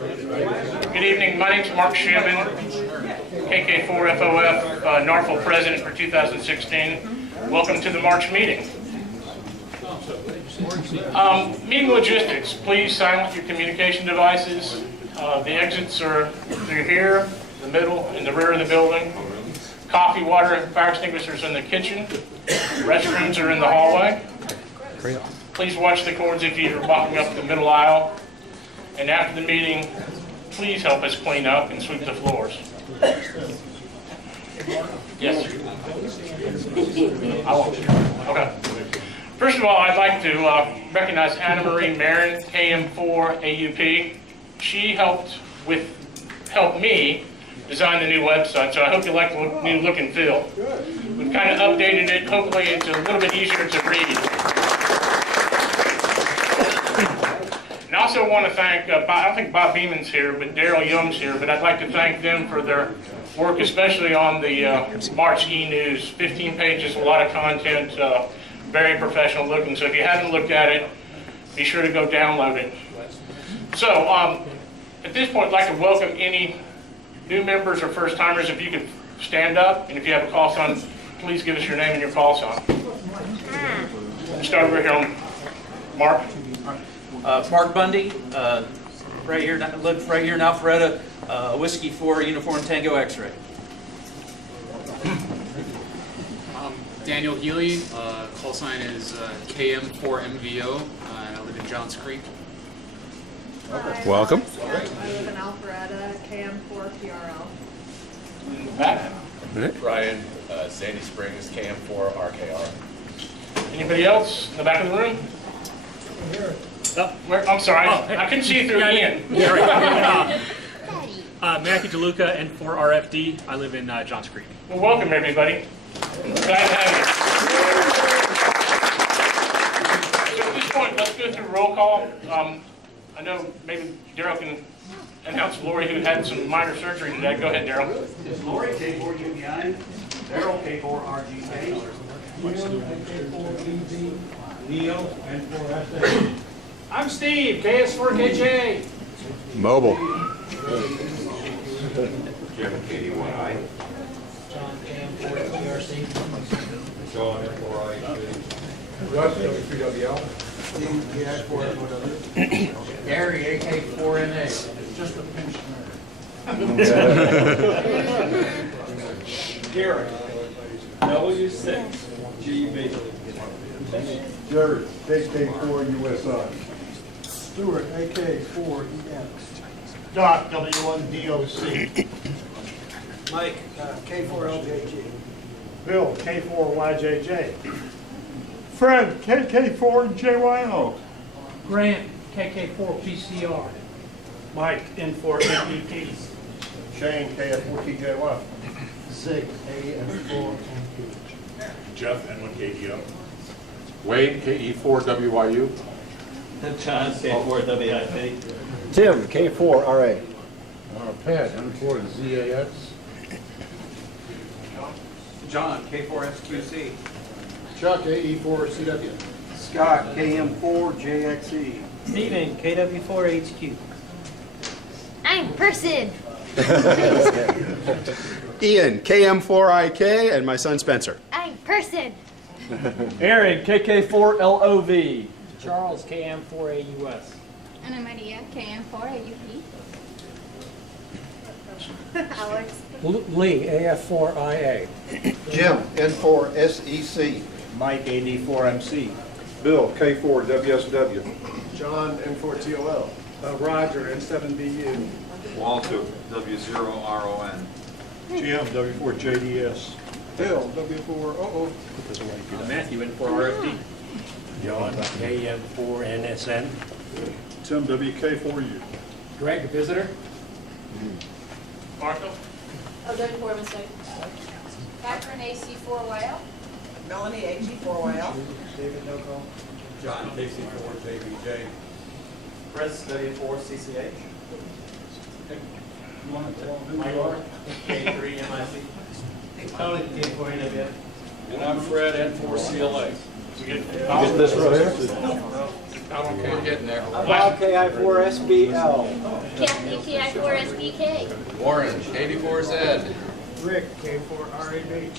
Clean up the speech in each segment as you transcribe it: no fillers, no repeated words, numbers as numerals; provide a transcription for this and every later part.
Good evening. My name is Mark Shabin, KK4FOF, NARFL President for 2016. Welcome to the March meeting. Meeting logistics. Please silence your communication devices. The exits are through here, the middle, and the rear of the building. Coffee, water, and fire extinguishers in the kitchen. Restrooms are in the hallway. Please watch the cords if you're walking up the middle aisle. And after the meeting, please help us clean up and sweep the floors. Yes? I won't. Okay. First of all, I'd like to recognize Anna Marie Marin, KM4 AUP. She helped me design the new website, so I hope you like the new look and feel. We've kind of updated it. Hopefully it's a little bit easier to read. And I also want to thank, I think Bob Beeman's here, but Daryl Young's here, but I'd like to thank them for their work, especially on the March e-news. 15 pages, a lot of content, very professional looking. So if you haven't looked at it, be sure to go download it. So at this point, I'd like to welcome any new members or first timers. If you could stand up, and if you have a call sign, please give us your name and your call sign. We'll start over here on Mark. Mark Bundy, right here, live right here in Alpharetta, Whiskey 4 Uniform Tango X-Ray. Daniel Healy, call sign is KM4MVO, and I live in Johns Creek. Hi, Welcome. I live in Alpharetta, KM4PRL. Matt. Ryan, Sandy Springs, KM4 RKR. Anybody else in the back of the room? I'm sorry, I couldn't see you through Ian. Matthew DeLuca, N4RFD. I live in Johns Creek. Well, welcome everybody. Glad to have you. So at this point, let's go through roll call. I know maybe Daryl can announce Lori, who had some minor surgery today. Go ahead, Daryl. It's Lori, K4UBI, Daryl, K4RGK, K4BB, Neil, N4SA. I'm Steve, KS4KJ. Mobile. Jim, KD1I. John, KM4TRC. John, N4IHB. Russ, W3WL. Steve, KS4FOW. Gary, AK4NA. Just a pinch Garrett, W6, GB. Jared, KK4USI. Stewart, AK4EX. Doc, W1DOC. Mike, K4LJG. Bill, K4YJJ. Fred, KK4JYO. Grant, KK4PCR. Mike, N4AEP. Shane, KF4TJY. Zig, AM4MP. Jeff, N1KDO. Wayne, KE4WYU. John, K4WIP. Tim, K4RA. Pat, N4ZAX. John, K4SQC. Chuck, AE4CW. Scott, KM4JXE. Steven, KW4HQ. I'm Person. Ian, KM4IK, and my son Spencer. I'm Person. Aaron, KK4LOV. Charles, KM4AUS. Ana Maria, KM4AUP. Alex. Lee, AF4IA. Jim, N4SEC. Mike, AD4MC. Bill, K4WSW. John, N4TOL. Roger, N7BU. Walter, W0RON. Jim, W4JDS. Bill, W4OO. Matthew, N4RFD. John, KM4NSN. Tim, WK4U. Greg, visitor. Marco. Odette Formister. Catherine AC4YL. Melanie AG4YL. David Noko. John, KC4JBJ. Chris, W4CCH. K3MIC. Tony, K4NW. And I'm Fred, N4CLA. We get Get this right here. Okay, getting there. Bob, KI4SBL. Kathy, KI4SBK. Warren, 84Z. Rick, K4RAB.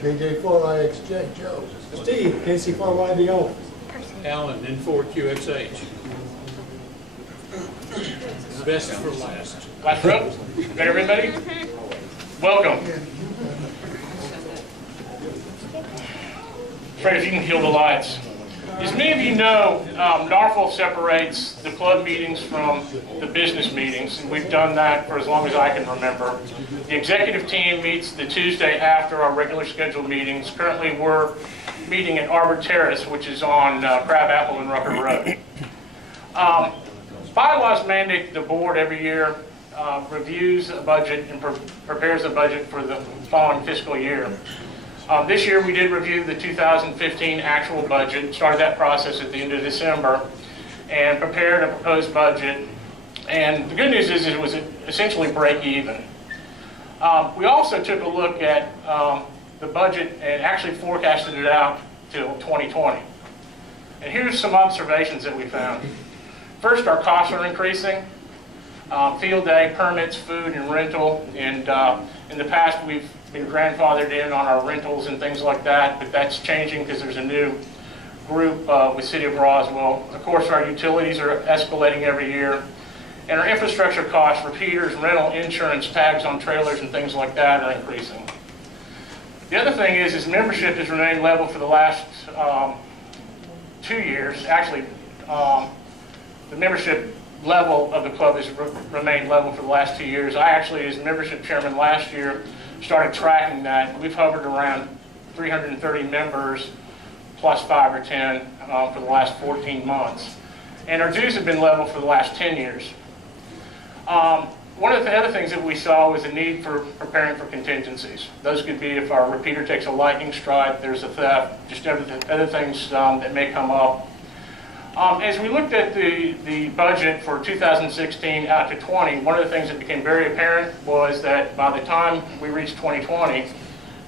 KJ4IXJ, Joe. Steve, KC4YBO. Alan, N4QXH. Best for last. Last row. Got everybody? Welcome. Fred, if you can kill the lights. As many of you know, NARFL separates the club meetings from the business meetings, and we've done that for as long as I can remember. The executive team meets the Tuesday after our regular scheduled meetings. Currently, we're meeting at Arbor Terrace, which is on Crabapple and Rucker Road. Bylaws mandate the board every year reviews a budget and prepares a budget for the following fiscal year. This year we did review the 2015 actual budget, started that process at the end of December, and prepared a proposed budget. And the good news is it was essentially break even. We also took a look at the budget and actually forecasted it out till 2020. And here's some observations that we found. First, our costs are increasing. Field day, permits, food, and rental. And in the past, we've been grandfathered in on our rentals and things like that, but that's changing because there's a new group with City of Roswell. Of course, our utilities are escalating every year. And our infrastructure costs, repeaters, rental, insurance, tags on trailers, and things like that are increasing. The other thing is membership has remained level for the last 2 years. Actually, the membership level of the club has remained level for the last 2 years. I actually, as membership chairman last year, started tracking that. We've hovered around 330 members plus 5 or 10 for the last 14 months. And our dues have been level for the last 10 years. One of the other things that we saw was a need for preparing for contingencies. Those could be if our repeater takes a lightning strike, there's a theft, just other things that may come up. As we looked at the budget for 2016 out to 20, one of the things that became very apparent was that by the time we reached 2020,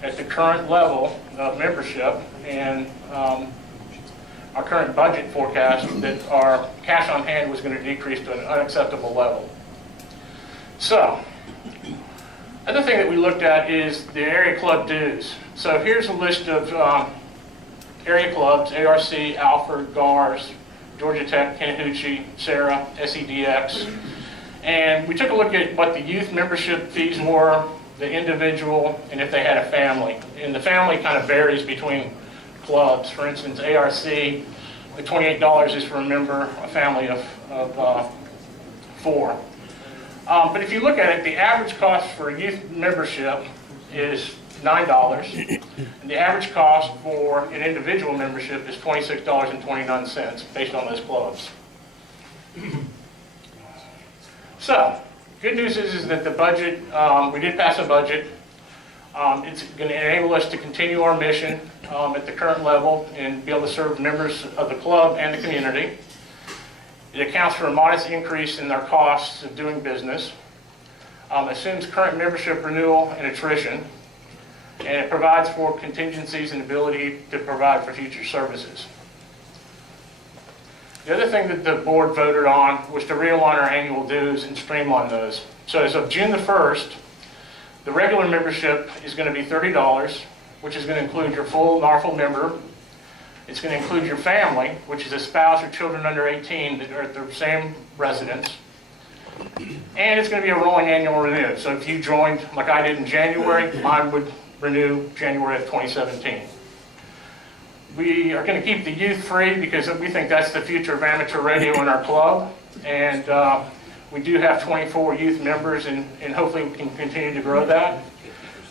at the current level of membership and our current budget forecast, that our cash on hand was going to decrease to an unacceptable level. So, another thing that we looked at is the area club dues. So here's a list of area clubs: ARC, Alfred, GARS, Georgia Tech, Kentahuchi, Sarah, SEDX. And we took a look at what the youth membership fees were, the individual, and if they had a family. And the family kind of varies between clubs. For instance, ARC, the $28 is for a member, a family of 4. But if you look at it, the average cost for youth membership is $9, and the average cost for an individual membership is $26.29 based on those clubs. So, good news is that the budget, we did pass a budget. It's going to enable us to continue our mission at the current level and be able to serve members of the club and the community. It accounts for a modest increase in our costs of doing business, assumes current membership renewal and attrition, and it provides for contingencies and ability to provide for future services. The other thing that the board voted on was to realign our annual dues and streamline those. So as of June the 1st, the regular membership is going to be $30, which is going to include your full NARFL member. It's going to include your family, which is a spouse or children under 18 that are at the same residence. And it's going to be a rolling annual renew. So if you joined, like I did in January, mine would renew January of 2017. We are going to keep the youth free because we think that's the future of amateur radio in our club. And we do have 24 youth members, and hopefully we can continue to grow that.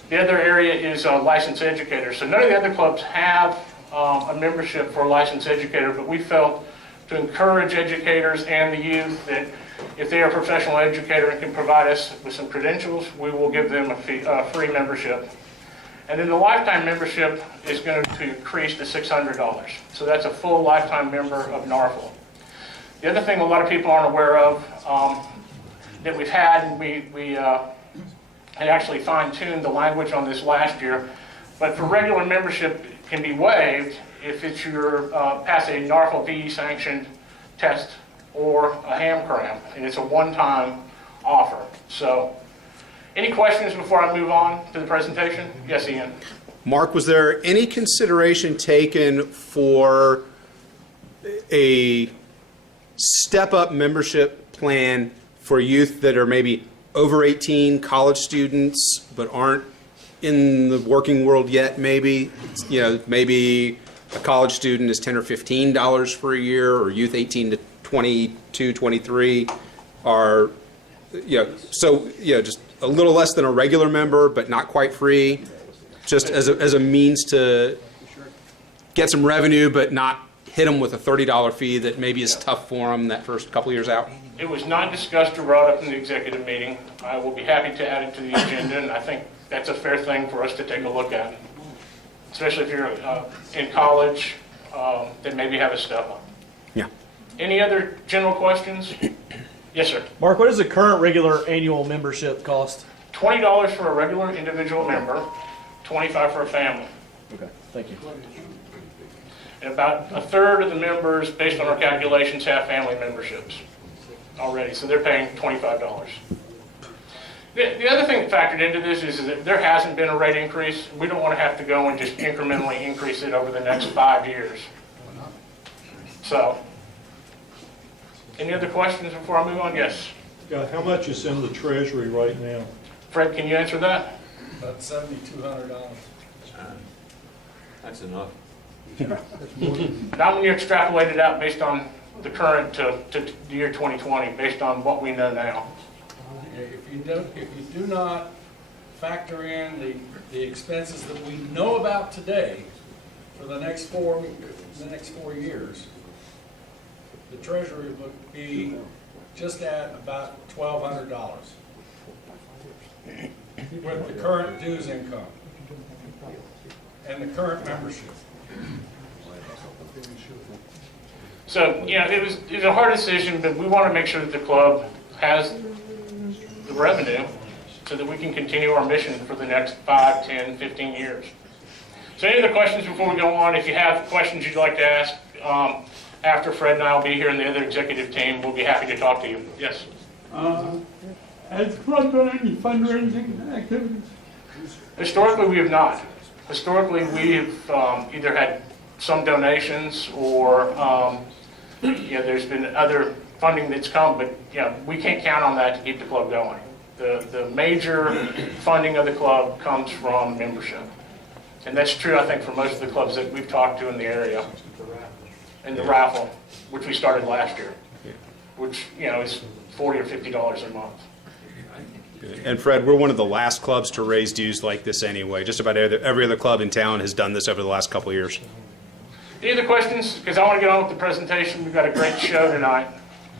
The other area is licensed educators. So none of the other clubs have a membership for a licensed educator, but we felt to encourage educators and the youth that if they are a professional educator and can provide us with some credentials, we will give them a free membership. And then the lifetime membership is going to increase to $600. So that's a full lifetime member of NARFL. The other thing a lot of people aren't aware of that we've had, and we had actually fine-tuned the language on this last year, but for regular membership, can be waived if it's your pass a NARFL VE sanctioned test or a ham cram, and it's a one-time offer. So, any questions before I move on to the presentation? Yes, Ian. Mark, was there any consideration taken for a step-up membership plan for youth that are maybe over 18, college students, but aren't in the working world yet, maybe? You know, maybe a college student is $10 or $15 for a year, or youth 18 to 22, 23 are, just a little less than a regular member, but not quite free, just as a means to get some revenue, but not hit them with a $30 fee that maybe is tough for them that first couple years out? It was not discussed or brought up in the executive meeting. I will be happy to add it to the agenda, and I think that's a fair thing for us to take a look at, especially if you're in college, then maybe have a step up. Yeah. Any other general questions? Yes, sir. Mark, what does the current regular annual membership cost? $20 for a regular individual member, $25 for a family. Okay, thank you. And about a third of the members, based on our calculations, have family memberships already, so they're paying $25. The other thing that factored into this is that there hasn't been a rate increase. We don't want to have to go and just incrementally increase it over the next 5 years. So, any other questions before I move on? Yes. Yeah, how much is in the treasury right now? Fred, can you answer that? About $7,200. That's enough. Not when you extrapolate it out based on the current to the year 2020, based on what we know now. If you do not factor in the expenses that we know about today for the next 4 years, the treasury would be just at about $1,200 with the current dues income and the current membership. So, it was a hard decision, but we want to make sure that the club has the revenue so that we can continue our mission for the next 5, 10, 15 years. So any other questions before we go on? If you have questions you'd like to ask, after Fred and I will be here and the other executive team, we'll be happy to talk to you. Yes? Has the club done any fundraising activities? Historically, we have not. Historically, we've either had some donations or there's been other funding that's come, but we can't count on that to keep the club going. The major funding of the club comes from membership. And that's true, I think, for most of the clubs that we've talked to in the area. And the raffle, which we started last year, which is $40 or $50 a month. And Fred, we're one of the last clubs to raise dues like this anyway. Just about every other club in town has done this over the last couple of years. Any other questions? Because I want to get on with the presentation. We've got a great show tonight.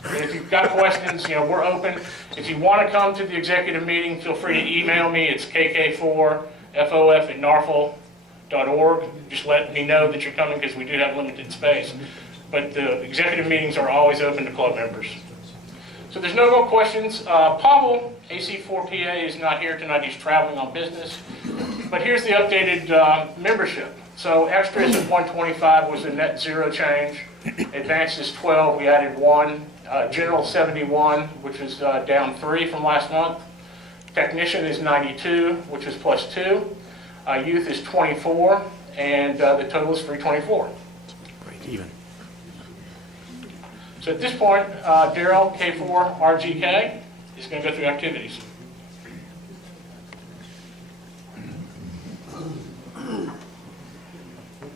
And if you've got questions, we're open. If you want to come to the executive meeting, feel free to email me. It's kkfof@narfl.org. Just let me know that you're coming because we do have limited space. But the executive meetings are always open to club members. So there's no more questions. Pavel, AC4PA, is not here tonight. He's traveling on business. But here's the updated membership. So extras at 125 was a net zero change. Advanced is 12. We added 1. General 71, which was down 3 from last month. Technician is 92, which was plus 2. Youth is 24, and the total is 324. Break even. So at this point, Daryl, K4RGK, is going to go through activities.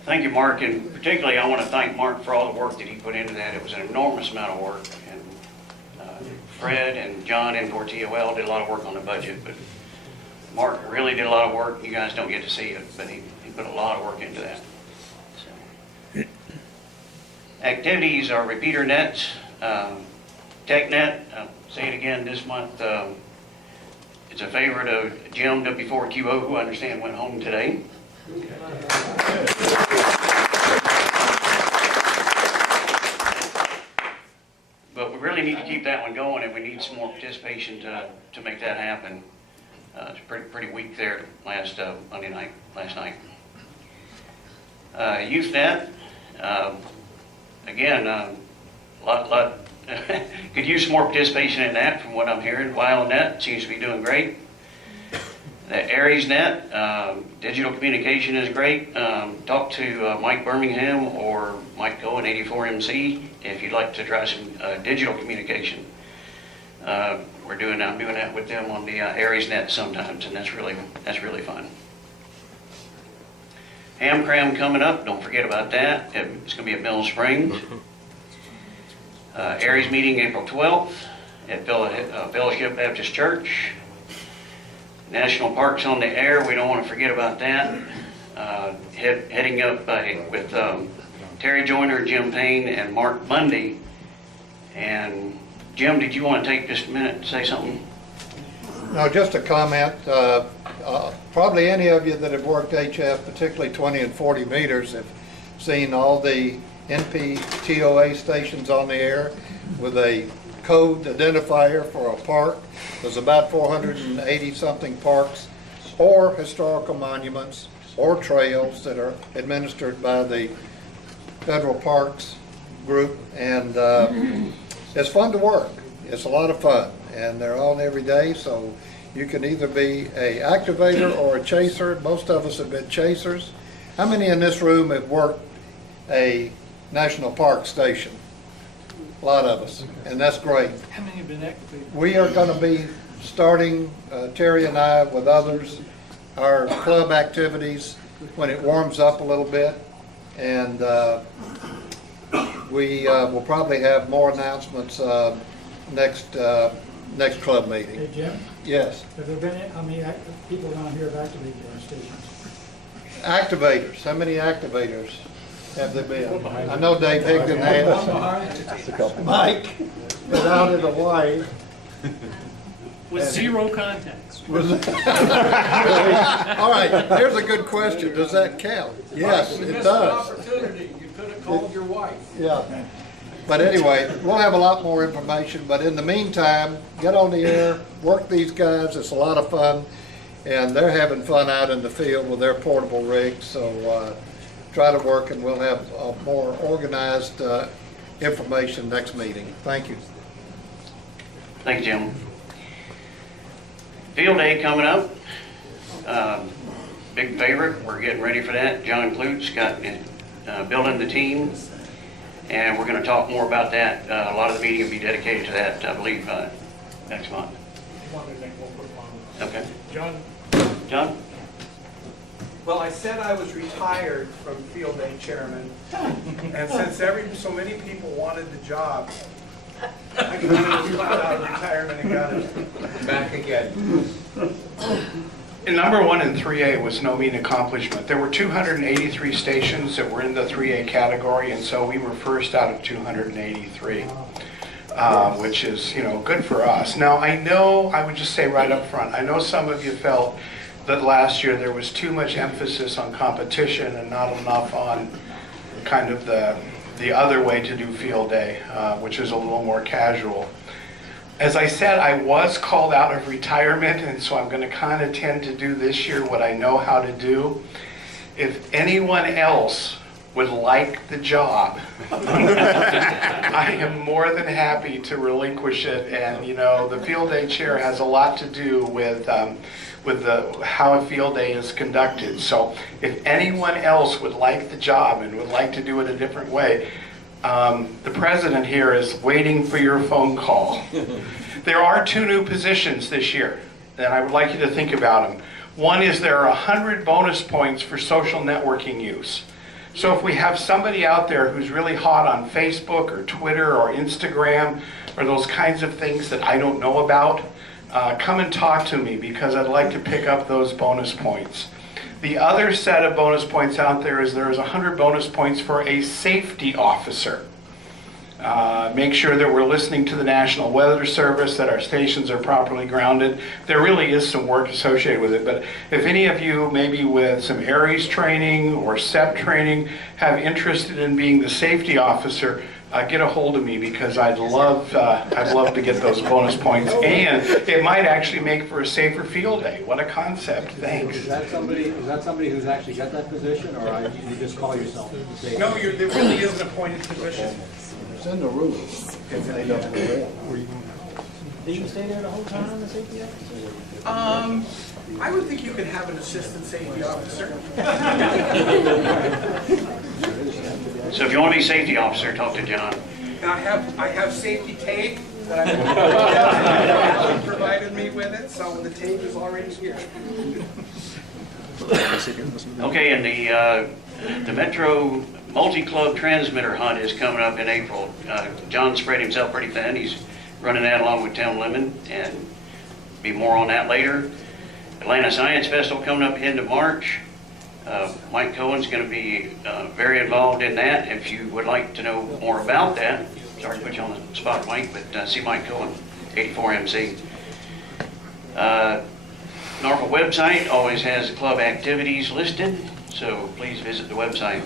Thank you, Mark, and particularly I want to thank Mark for all the work that he put into that. It was an enormous amount of work, and Fred and John and TOL did a lot of work on the budget, but Mark really did a lot of work. You guys don't get to see it, but he put a lot of work into that. So. Activities are repeater nets, TechNet. I'll say it again this month. It's a favorite of Jim W4QO, who I understand went home today. But we really need to keep that one going, and we need some more participation to make that happen. It's pretty weak there last night. YouthNet, again, lot could use some more participation in that from what I'm hearing. VioLNet seems to be doing great. The AriesNet, digital communication is great. Talk to Mike Birmingham or Mike Cohen, 84MC, if you'd like to try some digital communication. I'm doing that with them on the AriesNet sometimes, and that's really fun. Ham Cram coming up, don't forget about that. It's going to be at Mill Springs. Aries meeting April 12th at Fellowship Baptist Church. National Parks on the Air, we don't want to forget about that. Heading up with Terry Joyner, Jim Payne, and Mark Bundy. And Jim, did you want to take just a minute and say something? No, just a comment. Probably any of you that have worked HF, particularly 20 and 40 meters, have seen all the NPTOA stations on the air with a code identifier for a park. There's about 480 something parks or historical monuments or trails that are administered by the Federal Parks Group, and it's fun to work. It's a lot of fun, and they're on every day, so you can either be a activator or a chaser. Most of us have been chasers. How many in this room have worked a national park station? A lot of us, and that's great. How many have been activated? We are going to be starting, Terry and I with others, our club activities when it warms up a little bit, and we will probably have more announcements next club meeting. Hey, Jim, Yes. have there been, how many people down here have activated our stations? Activators, how many activators have there been? I know Dave Higdon has. Mike is out in Hawaii. With zero contacts. All right, here's a good question. Does that count? Yes, You it missed an does. opportunity. You could have called your wife. Yeah. But anyway, we'll have a lot more information, but in the meantime, get on the air, work these guys, it's a lot of fun, and they're having fun out in the field with their portable rigs, so try to work and we'll have a more organized information next meeting. Thank you. Thank you, Jim. Field Day coming up. Big favorite, we're getting ready for that. John Klutz got building the team. And we're going to talk more about that. A lot of the meeting will be dedicated to that, I believe, next month. Okay. John? Well, I said I was retired from Field Day Chairman, and since so many people wanted the job, I got out of retirement and got it back again. And number 1 in 3A was no mean accomplishment. There were 283 stations that were in the 3A category, and so we were first out of 283, which is, good for us. Now, I would just say right up front, I know some of you felt that last year there was too much emphasis on competition and not enough on kind of the other way to do field day, which is a little more casual. As I said, I was called out of retirement, and so I'm going to kind of tend to do this year what I know how to do. If anyone else would like the job, I am more than happy to relinquish it. And the field day chair has a lot to do with how a field day is conducted. So if anyone else would like the job and would like to do it a different way, the president here is waiting for your phone call. There are 2 new positions this year, and I would like you to think about them. One is there are 100 bonus points for social networking use. So if we have somebody out there who's really hot on Facebook or Twitter or Instagram or those kinds of things that I don't know about, come and talk to me, because I'd like to pick up those bonus points. The other set of bonus points out there is 100 bonus points for a safety officer. Make sure that we're listening to the National Weather Service, that our stations are properly grounded. There really is some work associated with it, but if any of you, maybe with some ARIES training or SEP training, have interested in being the safety officer, get a hold of me because I'd love to get those bonus points, and it might actually make for a safer field day. What a concept! Thanks. Is that somebody who's actually got that position, or you just call yourself? No, there really is an appointed position. It's in the rules. If they don't do that. Did you stay there the whole time, the safety officer? I would think you could have an assistant safety officer. So if you want to be safety officer, talk to John. And I have safety tape that I provided me with it, so the tape is already here. Okay, and the Metro multi-club transmitter hunt is coming up in April. John spread himself pretty thin. He's running that along with Tim Lemon, and be more on that later. Atlanta Science Festival coming up end of March. Mike Cohen's going to be very involved in that. If you would like to know more about that, sorry to put you on the spot, Mike, but see Mike Cohen, 84MC. Norfolk website always has club activities listed, so please visit the website.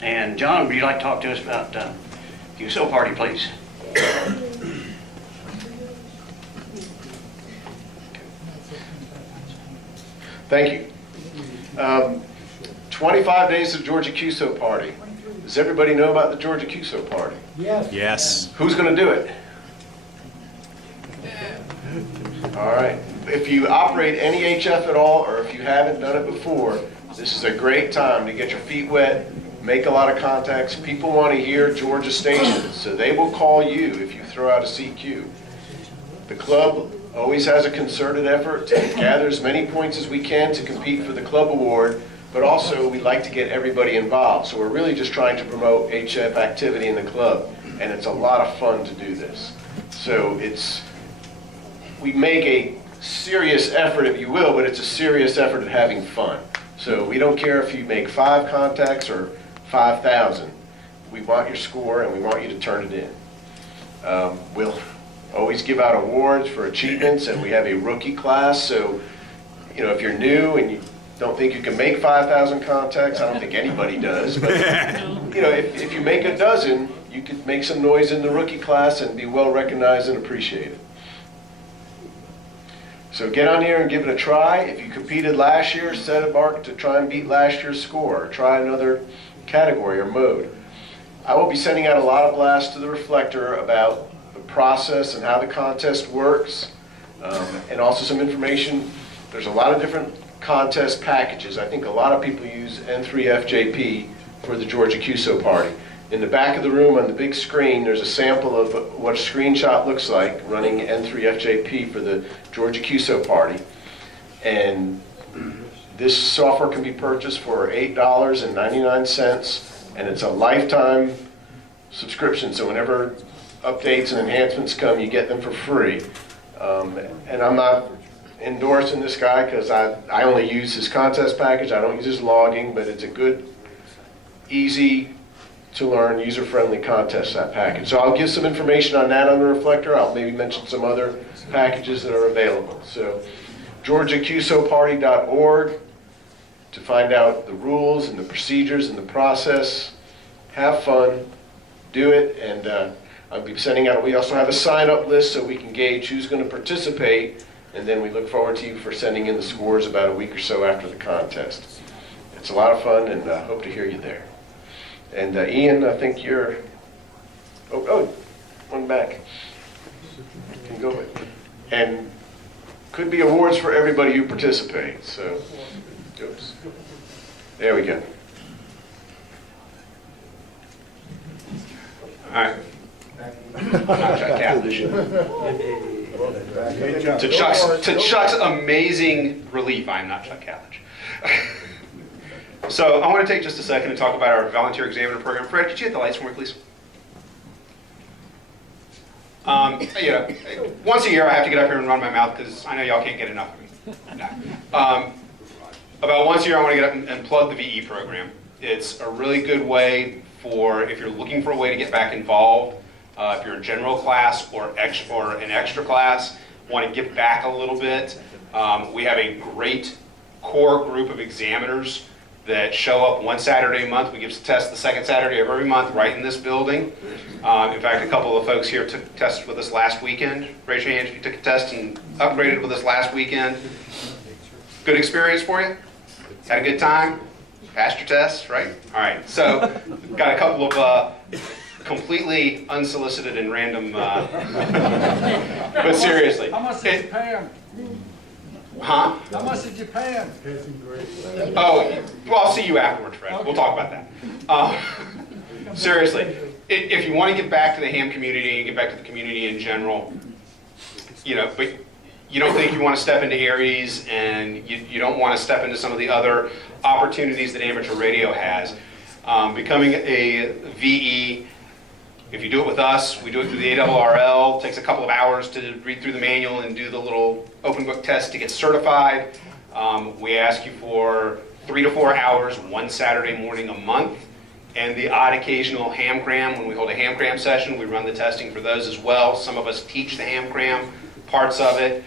And John, would you like to talk to us about QSO Party, please? Thank you. 25 days of Georgia QSO Party. Does everybody know about the Georgia QSO Party? Yes. Yes. Who's going to do it? All right. If you operate any HF at all, or if you haven't done it before, this is a great time to get your feet wet, make a lot of contacts. People want to hear Georgia stations, so they will call you if you throw out a CQ. The club always has a concerted effort to gather as many points as we can to compete for the club award, but also we like to get everybody involved. So we're really just trying to promote HF activity in the club, and it's a lot of fun to do this. So we make a serious effort, if you will, but it's a serious effort at having fun. So we don't care if you make 5 contacts or 5,000. We want your score and we want you to turn it in. We'll always give out awards for achievements, and we have a rookie class. So, if you're new and you don't think you can make 5,000 contacts, I don't think anybody does, but if you make a dozen, you could make some noise in the rookie class and be well recognized and appreciated. So get on here and give it a try. If you competed last year, set a mark to try and beat last year's score, or try another category or mode. I will be sending out a lot of blasts to the Reflector about the process and how the contest works, and also some information. There's a lot of different contest packages. I think a lot of people use N3FJP for the Georgia QSO Party. In the back of the room on the big screen, there's a sample of what a screenshot looks like running N3FJP for the Georgia QSO Party. And this software can be purchased for $8.99, and it's a lifetime subscription. So whenever updates and enhancements come, you get them for free. And I'm not endorsing this guy because I only use his contest package. I don't use his logging, but it's a good, easy to learn, user-friendly contest, that package. So I'll give some information on that on the Reflector. I'll maybe mention some other packages that are available. So GeorgiaQSOParty.org to find out the rules and the procedures and the process. Have fun, do it, and I'll be sending out, we also have a sign-up list so we can gauge who's going to participate, and then we look forward to you for sending in the scores about a week or so after the contest. It's a lot of fun, and I hope to hear you there. And Ian, I think you're, one back. Can you go with? And could be awards for everybody who participates, so, oops. There we go. All right. To Chuck's amazing relief, I'm not Chuck Callage. So I want to take just a second to talk about our volunteer examiner program. Fred, could you hit the lights for me, please? Once a year I have to get up here and run my mouth because I know y'all can't get enough of me. No. About once a year I want to get up and plug the VE program. It's a really good way for, if you're looking for a way to get back involved, if you're in general class or an extra class, want to give back a little bit. We have a great core group of examiners that show up one Saturday a month. We give tests the second Saturday of every month right in this building. In fact, a couple of folks here took tests with us last weekend. Raise your hand if you took a test and upgraded with us last weekend. Good experience for you? Had a good time? Passed your tests, right? All right, so got a couple of completely unsolicited and random, but seriously. How much did you pay him? Huh? How much did you pay him? Oh, well, I'll see you afterwards, Fred. Okay. We'll talk about that. Seriously, if you want to get back to the ham community and get back to the community in general, you know, but you don't think you want to step into Aries and you don't want to step into some of the other opportunities that amateur radio has, becoming a VE, if you do it with us, we do it through the NFARL. It takes a couple of hours to read through the manual and do the little open book test to get certified. We ask you for 3 to 4 hours one Saturday morning a month, and the odd occasional ham cram. When we hold a ham cram session, we run the testing for those as well. Some of us teach the ham cram parts of it.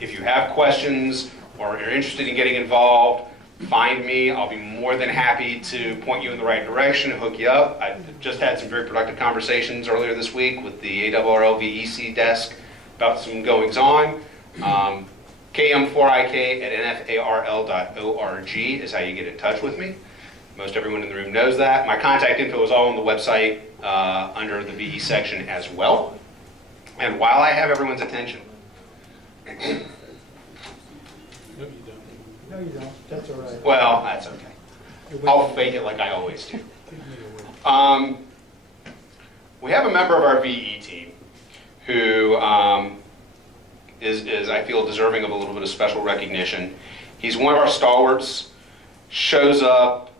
If you have questions or you're interested in getting involved, find me. I'll be more than happy to point you in the right direction and hook you up. I just had some very productive conversations earlier this week with the ARRL VEC desk about some goings on. KM4IK at NFARL.org is how you get in touch with me. Most everyone in the room knows that. My contact info is all on the website under the VE section as well. And while I have everyone's attention, No, you don't. That's all right. well, that's okay. I'll fake it like I always do. We have a member of our VE team who is, I feel, deserving of a little bit of special recognition. He's one of our stalwarts, shows up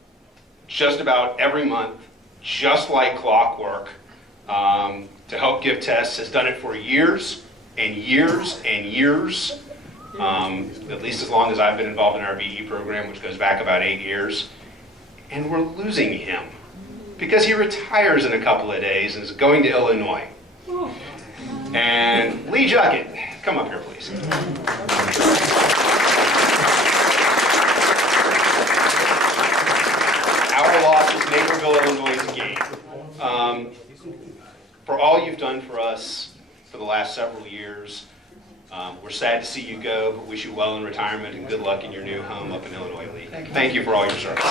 just about every month, just like clockwork, to help give tests, has done it for years and years and years. At least as long as I've been involved in our VE program, which goes back about 8 years. And we're losing him because he retires in a couple of days and is going to Illinois. And Lee Juckett, come up here, please. Our loss is Naperville, Illinois' gain. For all you've done for us for the last several years, we're sad to see you go, but wish you well in retirement and good luck in your new home up in Illinois, Lee. Thank you for all your service.